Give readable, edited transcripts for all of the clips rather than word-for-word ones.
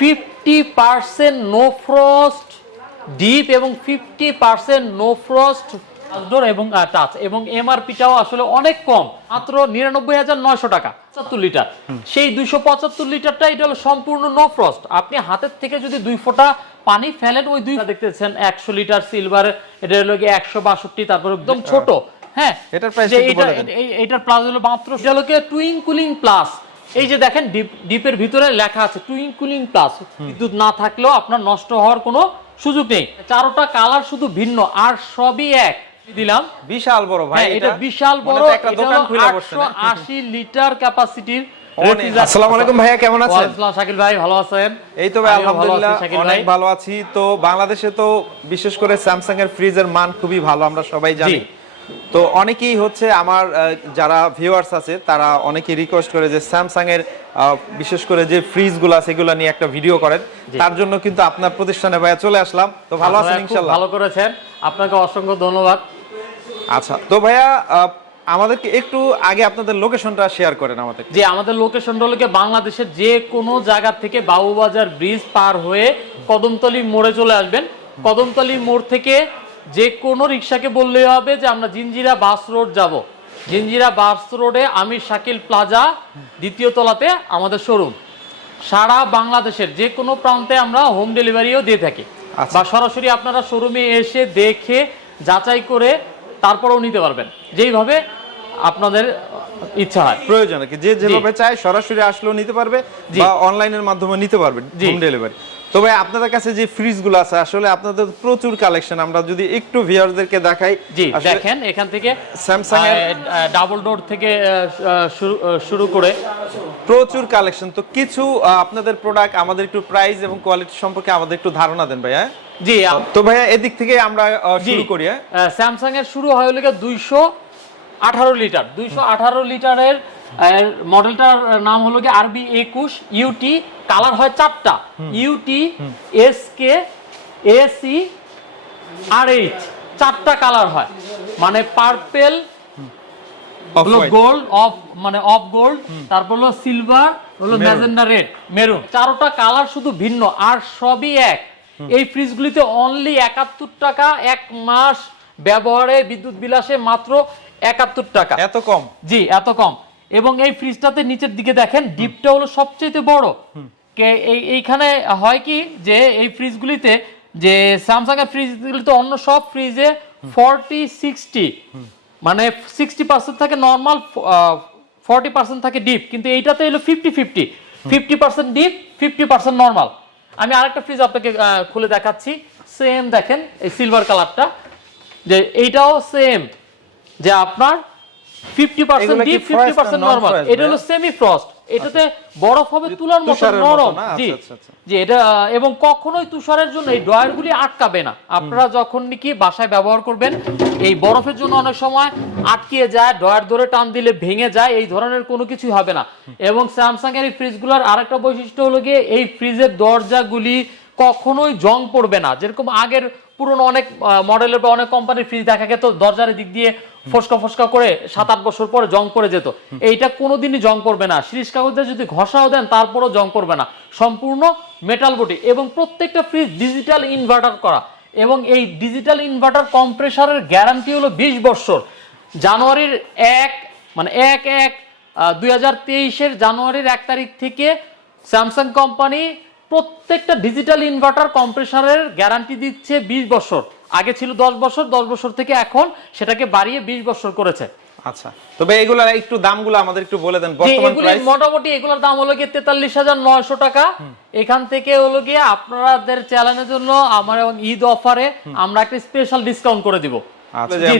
50% no frost deep এবং 50% no frost ডোর এবং touch, এবং এমআরপিটাও আসলে অনেক কম, মাত্র 99,900 টাকা 75 লিটার। সেই 275 লিটারটা এটা হলো সম্পূর্ণ নো ফ্রস্ট। আপনি হাতের থেকে যদি 2 ফোঁটা পানি ফেলেন, ওই 2 দেখতেছেন 100 লিটার সিলভার, এটা হলো 162, তারপর একদম ছোট। হ্যাঁ, এটার প্রাইস একটু বলে দেন। এটার প্রাইস হলো মাত্র, এটা হলো টুইন কুলিং প্লাস। এই যে দেখেন ডিপের ভিতরে লেখা আছে টুইন কুলিং প্লাস। বিদ্যুৎ না থাকলেও আপনার নষ্ট হওয়ার কোনো সুযোগ নেই। চারোটা কালার শুধু ভিন্ন, আর সবই এক দিলাম। বিশাল বড় ভাই, এটা বিশাল বড়, একটা দোকান খুলে বসছেন। 880 লিটার ক্যাপাসিটির। আসসালামু আলাইকুম ভাইয়া, কেমন আছেন? ওয়ালাইকুম আসসালাম শাকিল ভাই, ভালো আছেন? এই তো ভাই আলহামদুলিল্লাহ অনেক ভালো আছি। তো বাংলাদেশে তো বিশেষ করে স্যামসাং এর ফ্রিজের মান খুবই ভালো, আমরা সবাই জানি। তো অনেকেই হচ্ছে আমার যারা ভিউয়ার্স আছে তারা অনেকেই রিকোয়েস্ট করে যে স্যামসাং এর বিশেষ করে যে ফ্রিজগুলো আছে সেগুলো নিয়ে একটা ভিডিও করেন। তার জন্য কিন্তু আপনার প্রতিষ্ঠানে ভাইয়া চলে আসলাম। তো ভালো আছেন ইনশাআল্লাহ? ভালো করেছেন, আপনাকে অসংখ্য ধন্যবাদ। আচ্ছা, তো ভাইয়া আমাদেরকে একটু আগে আপনাদের লোকেশনটা শেয়ার করেন আমাদের। জি, আমাদের লোকেশনটা হলো বাংলাদেশের যে কোনো জায়গা থেকে বাবুবাজার ব্রিজ পার হয়ে কদমতলী মোড়ে চলে আসবেন। কদমতলী মোড় থেকে যে কোনো রিক্সাকে বললেই হবে যে আমরা জিঞ্জিরা বাস রোড যাব। জিঞ্জিরা বাস রোডে আমির শাকিল প্লাজা 2য় তলাতে আমাদের শোরুম। সারা বাংলাদেশের যে কোনো প্রান্তে আমরা হোম ডেলিভারিও দিয়ে থাকি, বা সরাসরি আপনারা শোরুমে এসে দেখে যাচাই করে তারপরেও নিতে পারবেন, যেইভাবে আপনাদের ইচ্ছা হয় প্রয়োজন, যে যেভাবে চায় সরাসরি আসলেও নিতে পারবে বা অনলাইনের মাধ্যমে নিতে পারবেন হোম ডেলিভারি। তো ভাই আপনাদের কাছে যে ফ্রিজগুলো আছে আসলে আপনাদের প্রচুর কালেকশন, আমরা যদি একটু ভিউয়ারদেরকে দেখাই। জি দেখেন, এখান থেকে স্যামসাং এর ডাবল ডোর থেকে শুরু করে প্রচুর কালেকশন। তো কিছু আপনাদের প্রোডাক্ট আমাদের একটু প্রাইস এবং কোয়ালিটি সম্পর্কে আমাদের একটু ধারণা দেন ভাইয়া। জি, তো ভাইয়া এদিক থেকে আমরা শুরু করি। স্যামসাং এর শুরু হয় হলো 218 লিটার। 218 লিটারের মডেলটার নাম হলো RB21 ইউটি। কালার হয় 4টা, ইউটি, এসকে, এসি আর এইচ, 4টা কালার হয়। মানে পার্পল, গোল্ড অফ, মানে অফ গোল্ড, তারপর হলো সিলভার, হলো ম্যাজেন্ডা রেড, মেরুন। 4টা কালার শুধু ভিন্ন, আর সবই এক। এই ফ্রিজগুলিতে অনলি 71 টাকা, 1 মাস ব্যবহারে বিদ্যুৎ বিল আসে মাত্র 71 টাকা। এত কম? জি, এত কম। এবং এই ফ্রিজটাতে নিচের দিকে দেখেন ডিপটা হলো সবচেয়ে বড়। এইখানে হয় কি যে এই ফ্রিজগুলিতে, যে স্যামসাং এর ফ্রিজগুলিতে অন্য সব ফ্রিজে 40-60, মানে 60% থাকে নর্মাল, 40% থাকে ডিপ, কিন্তু এইটাতে হলো 50-50, 50% ডিপ, 50% নর্মাল। আমি আরেকটা ফ্রিজ আপনাকে খুলে দেখাচ্ছি। সেম দেখেন এই সিলভার কালারটা, যে এইটাও সেম, যে আপনার 50% ডিপ, 50% নরমাল। এটা হলো সেমি ফ্রস্ট। এটাতে বরফ হবে তুলার মতো নরম। জি জি, এটা এবং কখনোই তুষারের জন্য এই ড্রয়ারগুলি আটকাবে না। আপনারা যখন নাকি বাসায় ব্যবহার করবেন, এই বরফের জন্য অনেক সময় আটকিয়ে যায়, ড্রয়ার ধরে টান দিলে ভেঙে যায়, এই ধরনের কোনো কিছুই হবে না। এবং স্যামসাং এর এই ফ্রিজগুলোর আরেকটা বৈশিষ্ট্য হলো গিয়ে এই ফ্রিজের দরজাগুলি কখনোই জং পড়বে না। যেরকম আগের পুরনো অনেক মডেলের বা অনেক কোম্পানির ফ্রিজ দেখা গেত দরজার দিক দিয়ে ফসকা ফসকা করে 7-8 বছর পরে জং পড়ে যেত। এইটা কোনোদিনই জং পড়বে না। শিরিষ কাগজ দিয়ে যদি ঘষাও দেন তারপরেও জং পড়বে না। সম্পূর্ণ মেটাল বডি, এবং প্রত্যেকটা ফ্রিজ ডিজিটাল ইনভার্টার করা, এবং এই ডিজিটাল ইনভার্টার কম্প্রেসারের গ্যারান্টি হলো 20 বছর। জানুয়ারির 2023-এর জানুয়ারির 1 তারিখ থেকে স্যামসাং কোম্পানি প্রত্যেকটা ডিজিটাল ইনভার্টার কম্প্রেসারের গ্যারান্টি দিচ্ছে 20 বছর। আগে ছিল 10 বছর, 10 বছর থেকে এখন সেটাকে বাড়িয়ে 20 বছর করেছে। আচ্ছা, তবে এগুলার একটু দামগুলো আমাদের একটু বলে দেন বর্তমান প্রাইস। মোটামুটি এগুলোর দাম হলো 43,900 টাকা। এখান থেকে হলো গিয়ে আপনাদের চ্যানেলের জন্য আমার ঈদ অফারে আমরা একটা স্পেশাল ডিসকাউন্ট করে দিব।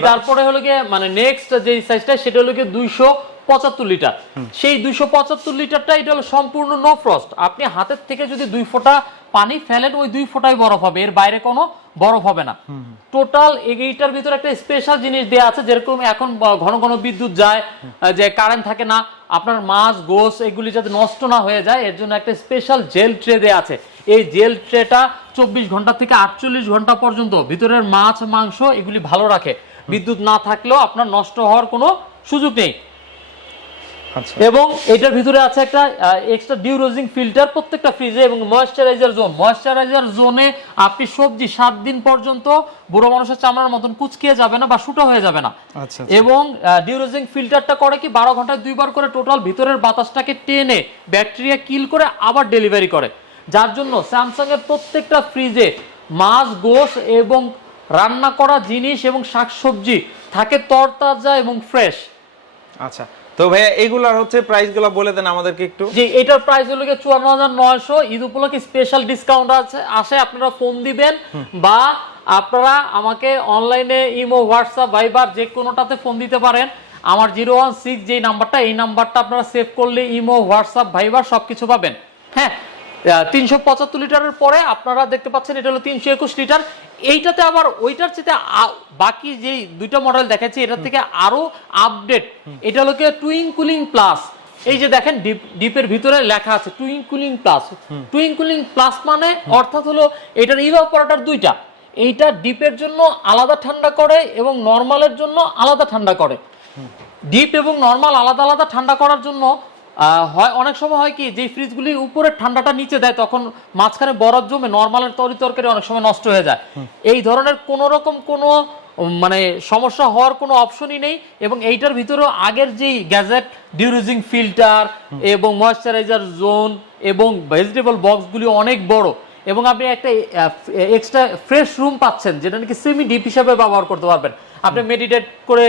তারপরে হলো গিয়ে মানে নেক্সট যে সাইজটা সেটা হলো গিয়ে 275 লিটার। সেই 275 লিটারটা এটা হলো সম্পূর্ণ নো ফ্রস্ট। আপনি হাতের থেকে যদি 2 ফোঁটা পানি ফেলেন, ওই 2 ফোঁটাই বরফ হবে, এর বাইরে কোনো বরফ হবে না। টোটাল এইটার ভিতরে একটা স্পেশাল জিনিস দেয়া আছে, যেরকম এখন ঘন ঘন বিদ্যুৎ যায়, যে কারেন্ট থাকে না, আপনার মাছ গোস এগুলি যাতে নষ্ট না হয়ে যায় এর জন্য একটা স্পেশাল জেল ট্রে দেয়া আছে। এই জেল ট্রেটা 24 ঘন্টা থেকে 48 ঘন্টা পর্যন্ত ভিতরের মাছ মাংস এগুলি ভালো রাখে। বিদ্যুৎ না থাকলেও আপনার নষ্ট হওয়ার কোনো সুযোগ নেই। আচ্ছা এবং এটার ভিতরে আছে একটা এক্সট্রা ডিউরোজিং ফিল্টার প্রত্যেকটা ফ্রিজে, এবং ময়েশ্চারাইজার জোনে আপনি সবজি 7 দিন পর্যন্ত বুড়ো মানুষের চামড়ার মতন কুচকিয়ে যাবে না বা শুটা হয়ে যাবে না। আচ্ছা এবং ডিউরোজিং ফিল্টারটা করে কি 12 ঘন্টায় 2 বার করে টোটাল ভিতরের বাতাসটাকে টেনে ব্যাকটেরিয়া কিল করে আবার ডেলিভারি করে, যার জন্য স্যামসাং এর প্রত্যেকটা ফ্রিজে মাছ, গোশ এবং রান্না করা জিনিস এবং শাকসবজি থাকে তরতাজা এবং ফ্রেশ। আচ্ছা, তো ভাইয়া এগুলার হচ্ছে প্রাইসগুলো বলে দেন আমাদেরকে একটু। জি, এটার প্রাইস হলো 54,900। ঈদ উপলক্ষে স্পেশাল ডিসকাউন্ট আসে, আপনারা ফোন দিবেন বা আপনারা আমাকে অনলাইনে ইমো, হোয়াটসঅ্যাপ, ভাইবার যে কোনোটাতে ফোন দিতে পারেন। আমার 016 যে নাম্বারটা, এই নাম্বারটা আপনারা সেভ করলে ইমো, হোয়াটসঅ্যাপ, ভাইবার সবকিছু পাবেন। হ্যাঁ, 375 লিটারের পরে আপনারা দেখতে পাচ্ছেন এটা হলো 321 লিটার। এইটাতে আবার ওইটার চেয়ে বাকি যে দুইটা মডেল দেখাচ্ছি এটার থেকে আরো আপডেট। এটা হলো টুইং কুলিং প্লাস। এই যে দেখেন ডিপের ভিতরে লেখা আছে টুইং কুলিং প্লাস। টুইং কুলিং প্লাস মানে অর্থাৎ হলো এটার ইভাপোরেটর দুইটা, এইটা ডিপের জন্য আলাদা ঠান্ডা করে এবং নরমালের জন্য আলাদা ঠান্ডা করে। ডিপ এবং নরমাল আলাদা আলাদা ঠান্ডা করার জন্য হয় অনেক সময় হয় কি যে ফ্রিজগুলি উপরে ঠান্ডাটা নিচে দেয়, তখন মাঝখানে বরফ জমে নরমালের তরকারি অনেক সময় নষ্ট হয়ে যায়। এই ধরনের কোনো রকম কোনো মানে সমস্যা হওয়ার কোনো অপশনই নেই। এবং এইটার ভিতরেও আগের যেই গ্যাজেট, ডিউরিজিং ফিল্টার এবং ময়েশ্চারাইজার জোন এবং ভেজিটেবল বক্সগুলি অনেক বড়, এবং আপনি একটা এক্সট্রা ফ্রেশ রুম পাচ্ছেন যেটা নাকি সেমি ডিপ হিসাবে ব্যবহার করতে পারবেন। আপনি মেডিটেট করে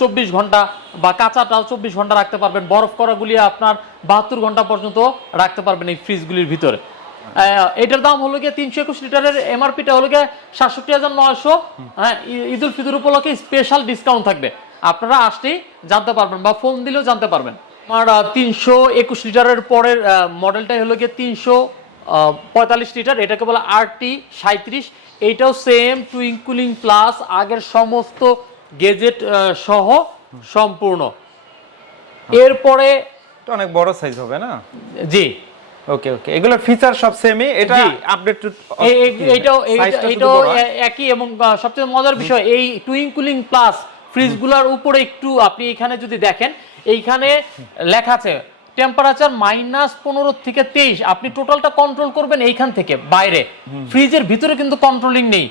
24 ঘন্টা বা কাঁচাটাও 24 ঘন্টা রাখতে পারবেন, বরফ করাগুলি আপনার 72 ঘন্টা পর্যন্ত রাখতে পারবেন এই ফ্রিজগুলির ভিতরে। এটার দাম হলো গিয়ে 321 লিটারের এমআরপিটা হলো গিয়ে 67,900। হ্যাঁ, ঈদ উল ফিতর উপলক্ষে স্পেশাল ডিসকাউন্ট থাকবে, আপনারা আসলেই জানতে পারবেন বা ফোন দিলেও জানতে পারবেন। আমার 321 লিটারের পরের মডেলটাই হলো গিয়ে 345 লিটার, এটাকে বলে RT 37। এইটাও সেম টুইং কুলিং প্লাস, আগের সমস্ত গেজেট সহ সম্পূর্ণ। এরপরে অনেক বড় সাইজ হবে না? জি, ওকে ওকে, এগুলোর ফিচার সব সেমই, এটা আপডেট এইটাও একই। এবং সবচেয়ে মজার বিষয় এই টুইং কুলিং প্লাস ফ্রিজগুলোর উপরে একটু আপনি এখানে যদি দেখেন, এইখানে লেখা আছে টেম্পারেচার -15 থেকে 23। আপনি টোটালটা কন্ট্রোল করবেন এইখান থেকে, বাইরে ফ্রিজের ভিতরে কিন্তু কন্ট্রোলিং নেই।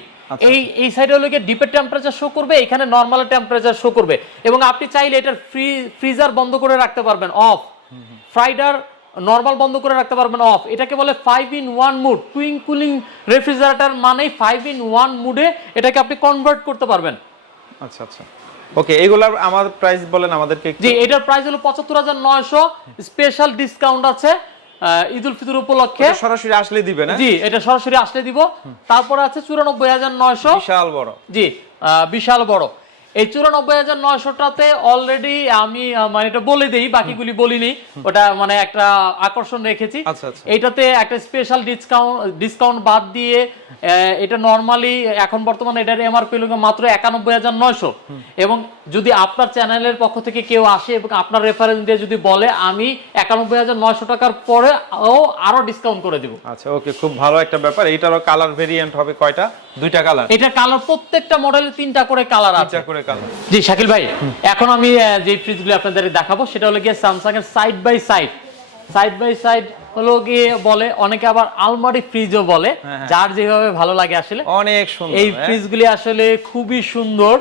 এই সাইডে হলো গিয়ে ডিপের টেম্পারেচার শো করবে, এখানে নরমালের টেম্পারেচার শো করবে। এবং আপনি চাইলে এটার ফ্রিজার বন্ধ করে রাখতে পারবেন অফ, ফ্রাইডার নরমাল বন্ধ করে রাখতে পারবেন অফ। এটাকে বলে 5-in-1 মুড। টুইং কুলিং রেফ্রিজারেটর মানেই 5-in-1 মুডে এটাকে আপনি কনভার্ট করতে পারবেন। আচ্ছা আচ্ছা, ওকে, এগুলার আমার প্রাইস বলেন আমাদেরকে একটু। জি, এটার প্রাইস হলো 75,900, স্পেশাল ডিসকাউন্ট আছে ঈদ উল ফিতর উপলক্ষে। সরাসরি আসলে দিবে না? জি, এটা সরাসরি আসলে দিব। তারপরে আছে 94,900, বিশাল বড়। জি, বিশাল বড়। এই 94,900টাতে অলরেডি আমি মানে এটা বলে দেই, বাকিগুলি বলিনি, ওটা মানে একটা আকর্ষণ রেখেছি। এইটাতে একটা স্পেশাল ডিসকাউন্ট বাদ দিয়ে এটা নরমালি এখন বর্তমানে এটার এমআরপি হলো মাত্র 91,900। এবং যদি আপনার চ্যানেলের পক্ষ থেকে কেউ আসে এবং আপনার রেফারেন্স দিয়ে যদি বলে, আমি 91,900 টাকার পরে আরো ডিসকাউন্ট করে দিব। আচ্ছা, ওকে, খুব ভালো একটা ব্যাপার। এইটারও কালার ভেরিয়েন্ট হবে কয়টা? দুইটা কালার। এটা কালার প্রত্যেকটা মডেলে 3টা করে কালার আছে। জি শাকিল ভাই, এখন আমি যে ফ্রিজগুলো আপনাদের দেখাবো সেটা হলো গিয়ে স্যামসাং এর সাইড বাই সাইড হলো গিয়ে বলে, অনেকে আবার আলমারি ফ্রিজও বলে, যার যেভাবে ভালো লাগে। আসলে অনেক সুন্দর এই ফ্রিজগুলি, আসলে খুবই সুন্দর।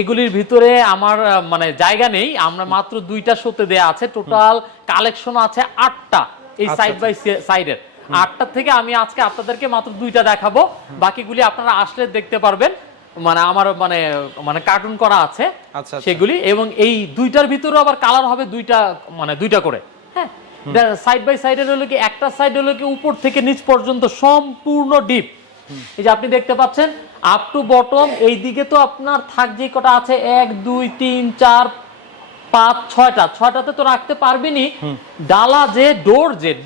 এগুলির ভিতরে আমার মানে জায়গা নেই, আমরা মাত্র 2টা শোতে দেয়া আছে। টোটাল কালেকশন আছে 8টা এই সাইড বাই সাইডের। 8টা থেকে আমি আজকে আপনাদেরকে মাত্র 2টা দেখাবো, বাকিগুলি আপনারা আসলে দেখতে পারবেন। মানে আমার মানে মানে কার্টুন করা আছে সেগুলি। এবং এই 2টার ভিতরে আবার কালার হবে 2টা করে। হ্যাঁ, সাইড বাই সাইডের হলো কি একটা সাইড হলো কি উপর থেকে নিচ পর্যন্ত সম্পূর্ণ ডিপ। এই যে আপনি দেখতে পাচ্ছেন আপ টু বটম। এই দিকে তো আপনার থাক যে কটা আছে 1 2 3 4 5 6টাতে তো রাখতে পারবেনি। ডালা যে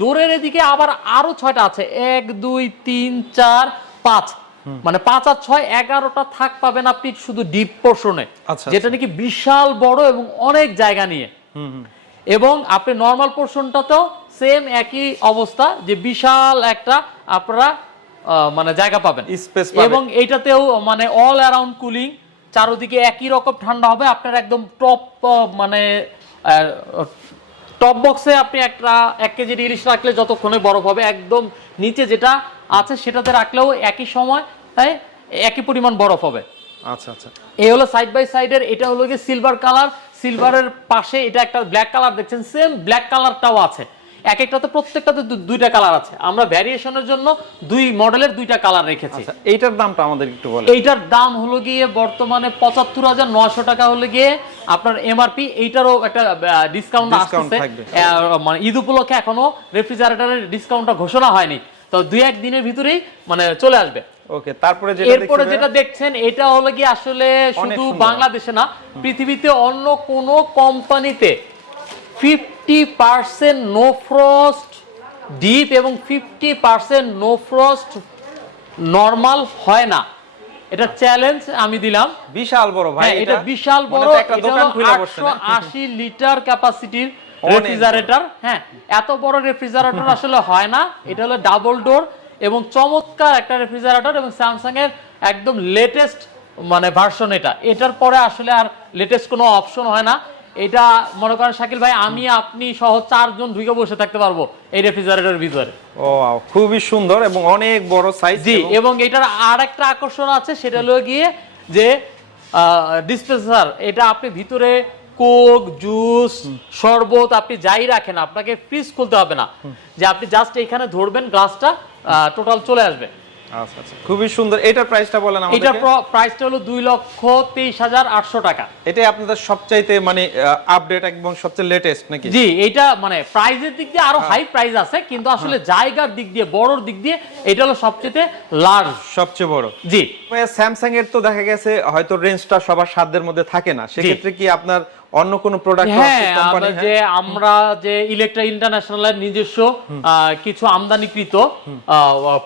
ডোরের এদিকে আবার আরো 6টা আছে, 1 2 3 4 5, মানে 5 আর 6 11টা থাক পাবেন আপনি শুধু ডিপ পোর্শনে, যেটা নাকি বিশাল বড় এবং অনেক জায়গা নিয়ে। এবং আপনি নরমাল পোর্শনটাতেও সেম একই অবস্থা, যে বিশাল একটা আপনারা মানে জায়গা পাবেন, এবং এইটাতেও মানে অল অ্যারাউন্ড কুলিং, চারদিকে একই রকম ঠান্ডা হবে। আপনার একদম টপ মানে টপ বক্সে আপনি 1 কেজি ইলিশ রাখলে যতক্ষণে বরফ হবে, একদম নিচে যেটা আছে সেটাতে রাখলেও একই সময় তাই একই পরিমাণ বরফ হবে। আচ্ছা আচ্ছা, এই হলো সাইড বাই সাইডের, এটা হলো গিয়ে সিলভার কালার, সিলভারের পাশে এটা একটা ব্ল্যাক কালার দেখছেন, সেম ব্ল্যাক কালারটাও আছে। এক একটাতে প্রত্যেকটাতে দুইটা কালার আছে, আমরা ভ্যারিয়েশনের জন্য দুই মডেলের দুইটা কালার রেখেছি। এইটার দামটা আমাদের একটু বলেন। এইটার দাম হলো গিয়ে বর্তমানে ৭৫,৯০০ টাকা হলে গিয়ে আপনার এমআরপি। এইটারও একটা ডিসকাউন্ট আসছে, মানে ঈদ উপলক্ষে এখনো রেফ্রিজারেটরের ডিসকাউন্টটা ঘোষণা হয়নি, তো ২-১ দিনের ভিতরেই মানে চলে আসবে। ওকে, তারপরে এরপরে যেটা দেখছেন এটা হলো কি আসলে শুধু বাংলাদেশে না, পৃথিবীতে অন্য কোন কোম্পানিতে 50% নো ফ্রস্ট ডিপ এবং 50% নো ফ্রস্ট নরমাল হয় না। এটা চ্যালেঞ্জ আমি দিলাম। বিশাল বড় ভাই, এটা বিশাল বড়, এটা ৮৮০ লিটার ক্যাপাসিটির রেফ্রিজারেটর। হ্যাঁ, এত বড় রেফ্রিজারেটর আসলে হয় না। এটা হলো ডাবল ডোর এবং চমৎকার একটা রেফ্রিজারেটর, এবং স্যামসাং এর একদম লেটেস্ট মানে ভার্সন এটা। এটার পরে আসলে আর লেটেস্ট কোনো অপশন হয় না। এটা মনে করেন শাকিল ভাই, আমি আপনি সহ 4 জন ঢুকে বসে থাকতে পারবো এই রেফ্রিজারেটরের ভিতরে। ও খুবই সুন্দর এবং অনেক বড় সাইজ। জি, এবং এটার আরেকটা আকর্ষণ আছে, সেটা হলো গিয়ে যে ডিসপেন্সার। এটা আপনি ভিতরে কোক, জুস, শরবত আপনি যাই রাখেন, আপনাকে ফ্রিজ খুলতে হবে না, যে আপনি জাস্ট এখানে ধরবেন, গ্লাসটা টোটাল চলে আসবে। আচ্ছা আচ্ছা, খুবই সুন্দর। এটার প্রাইসটা বলেন আমাদের। এটার প্রাইসটা হলো ২,২৩,৮০০ টাকা। এটাই আপনাদের সবচাইতে মানে আপডেট এবং সবচেয়ে লেটেস্ট নাকি? জি, এটা মানে প্রাইসের দিক দিয়ে আরো হাই প্রাইস আছে, কিন্তু আসলে জায়গার দিক দিয়ে, বড়র দিক দিয়ে এটা হলো সবচেয়ে লার্জ, সবচেয়ে বড়। জি, স্যামসাং এর তো দেখা গেছে হয়তো রেঞ্জটা সবার সাধ্যের মধ্যে থাকে না, সেক্ষেত্রে কি আপনার অন্য কোন প্রোডাক্ট আছে কোম্পানি? যে আমরা যে ইলেকট্রা ইন্টারন্যাশনালের নিজস্ব কিছু আমদানিকৃত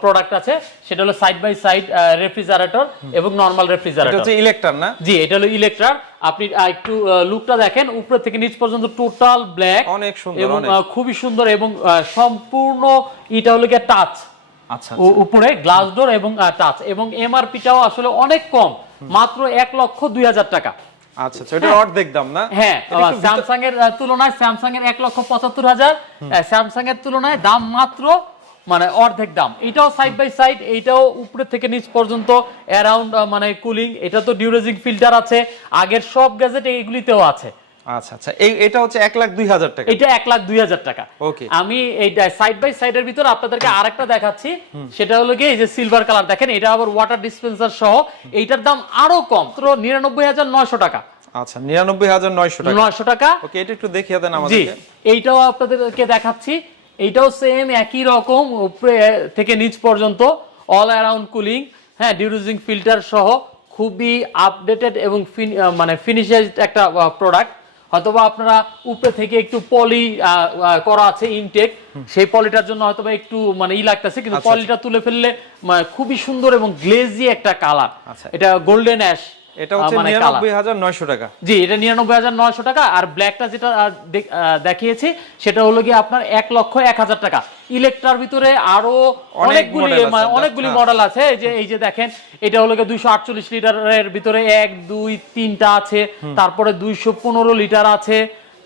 প্রোডাক্ট আছে, সেটা হলো সাইড বাই সাইড রেফ্রিজারেটর এবং নরমাল রেফ্রিজারেটর। এটা হচ্ছে ইলেকট্রার না? জি, এটা হলো ইলেকট্রার। আপনি একটু লুকটা দেখেন, উপর থেকে নিচ পর্যন্ত টোটাল ব্ল্যাক, অনেক সুন্দর এবং খুবই সুন্দর, এবং সম্পূর্ণ এটা হলো গিয়ে টাচ। আচ্ছা, উপরে গ্লাস ডোর এবং টাচ, এবং এমআরপিটাও আসলে অনেক কম, মাত্র ১,০২,০০০ টাকা। আচ্ছা আচ্ছা, এটা অর্ধেক দাম না? হ্যাঁ, স্যামসাং এর তুলনায়, স্যামসাং এর ১,৭৫,০০০, স্যামসাং এর তুলনায় দাম মাত্র মানে অর্ধেক দাম। এটাও সাইড বাই সাইড, এইটাও উপরে থেকে নিচ পর্যন্ত অ্যারাউন্ড মানে কুলিং। এটা তো ডিউরেজিং ফিল্টার আছে, আগের সব গ্যাজেট এইগুলিতেও আছে। আচ্ছা আচ্ছা, এটা হচ্ছে ১,০২,০০০ টাকা। এটা ১,০২,০০০ টাকা। ওকে, আমি এই সাইড বাই সাইডের ভিতর আপনাদেরকে আরেকটা দেখাচ্ছি, সেটা হলো কি এই যে সিলভার কালার দেখেন, এটা আবার ওয়াটার ডিসপেন্সার সহ। এইটার দাম আরো কম, মাত্র ৯৯,৯০০ টাকা। আচ্ছা, ৯৯,৯০০ টাকা। ওকে, এটা একটু দেখিয়ে দেন আমাদেরকে। এইটাও আপনাদেরকে দেখাচ্ছি। এইটাও সেম একই রকম, উপরে থেকে নিচ পর্যন্ত অল অ্যারাউন্ড কুলিং, হ্যাঁ, ডিউরেজিং ফিল্টার সহ, খুবই আপডেটেড এবং মানে ফিনিশেড একটা প্রোডাক্ট। হয়তোবা আপনারা উপরে থেকে একটু পলি করা আছে ইনটেক, সেই পলিটার জন্য হয়তোবা একটু মানে লাগতেছে, কিন্তু পলিটা তুলে ফেললে খুবই সুন্দর এবং গ্লেজি একটা কালার। এটা গোল্ডেন অ্যাশ। এটা হচ্ছে ৯৯,৯০০ টাকা। জি, এটা ৯৯,৯০০ টাকা। আর ব্ল্যাকটা যেটা দেখিয়েছি সেটা হলো কি আপনার ১,০০,০০০ টাকা। ইলেকট্রার ভিতরে আরো অনেকগুলি মডেল আছে। এই যে দেখেন, এটা হলো কি ২৪৮ লিটারের ভিতরে ১, ২, ৩টা আছে, তারপরে ২১৫ লিটার আছে,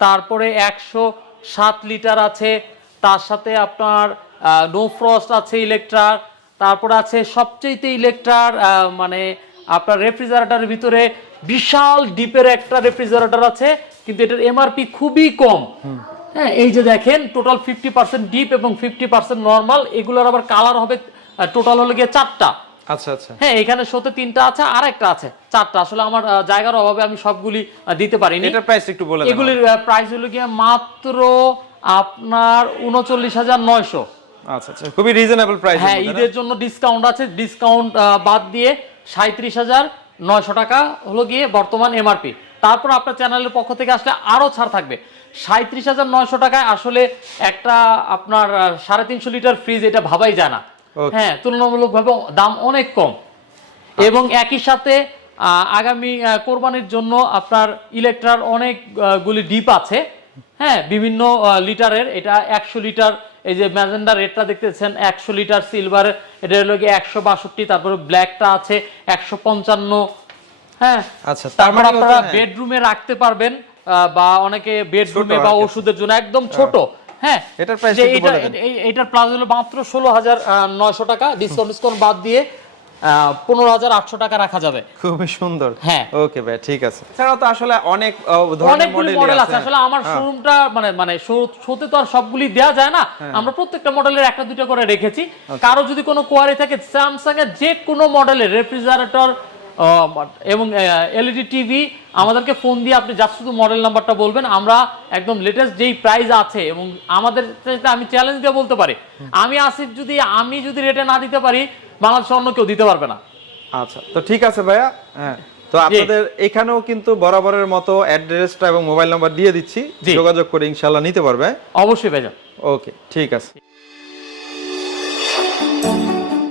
তারপরে ১০৭ লিটার আছে, তার সাথে আপনার নো ফ্রস্ট আছে ইলেকট্রার, তারপরে আছে সবচেয়ে ইলেকট্রার মানে আপনার রেফ্রিজারেটরের ভিতরে বিশাল ডিপের একটা রেফ্রিজারেটর আছে, কিন্তু এটার এমআরপি খুবই কম। হ্যাঁ, এই যে দেখেন, টোটাল 50% ডিপ এবং 50% নরমাল। এগুলোর আবার কালার হবে টোটাল হলো গিয়ে 4টা। আচ্ছা আচ্ছা, হ্যাঁ, এখানে শোতে 3টা আছে, আর একটা আছে 4টা। আসলে আমার জায়গার অভাবে আমি সবগুলি দিতে পারিনি। এটার প্রাইস একটু বলে দেন। এগুলির প্রাইস হলো গিয়ে মাত্র আপনার ৩৯,৯০০। আচ্ছা আচ্ছা, খুবই রিজনেবল প্রাইস। হ্যাঁ, ঈদের জন্য ডিসকাউন্ট আছে, ডিসকাউন্ট বাদ দিয়ে ৩৭,৯০০ টাকা হলো গিয়ে বর্তমান এমআরপি। তারপর আপনার চ্যানেলের পক্ষ থেকে আসলে আরো ছাড় থাকবে। ৩৭,৯০০ টাকায় আসলে একটা আপনার ৩৫০ লিটার ফ্রিজ, এটা ভাবাই যায় না। হ্যাঁ, তুলনামূলকভাবে দাম অনেক কম। এবং একই সাথে আগামী কোরবানির জন্য আপনার ইলেকট্রার অনেকগুলি ডিপ আছে, হ্যাঁ, বিভিন্ন লিটারের। এটা ১০০ লিটার, এই যে ম্যাজেন্ডা রেডটা দেখতেছেন ১০০ লিটার সিলভার, এটা হলো গিয়ে ১৬২। তারপরে ব্ল্যাকটা আছে ১৫৫। হ্যাঁ, আচ্ছা, তারপর আপনারা বেডরুমে রাখতে পারবেন বা অনেকে বেডরুমে বা ওষুধের জন্য একদম ছোট। হ্যাঁ, এটার প্রাইস এটার প্রাইস হলো মাত্র 16,900 টাকা, ডিসকাউন্ট বাদ দিয়ে 15,800 টাকা রাখা যাবে। খুবই সুন্দর। হ্যাঁ, ওকে ভাই, ঠিক আছে। এছাড়াও তো আসলে অনেক ধরনের মডেল আছে। আসলে আমার শোরুমটা মানে শোতে তো আর সবগুলি দেয়া যায় না, আমরা প্রত্যেকটা মডেলের একটা দুইটা করে রেখেছি। কারো যদি কোনো কোয়ারি থাকে স্যামসাং এর যে কোনো মডেলের রেফ্রিজারেটর এবং এলইডি টিভি, আমাদেরকে ফোন দিয়ে আপনি জাস্ট শুধু মডেল নাম্বারটা বলবেন, আমরা একদম লেটেস্ট যেই প্রাইস আছে এবং আমাদের আমি চ্যালেঞ্জ দিয়ে বলতে পারি, আমি আসিফ আমি যদি রেটে না দিতে পারি, বাংলাদেশে অন্য কেউ দিতে পারবে না। আচ্ছা, তো ঠিক আছে ভাইয়া। হ্যাঁ, তো আপনাদের এখানেও কিন্তু বরাবরের মতো অ্যাড্রেসটা এবং মোবাইল নাম্বার দিয়ে দিচ্ছি, যোগাযোগ করে ইনশাআল্লাহ নিতে পারবে। অবশ্যই ভাইজান। ওকে, ঠিক আছে।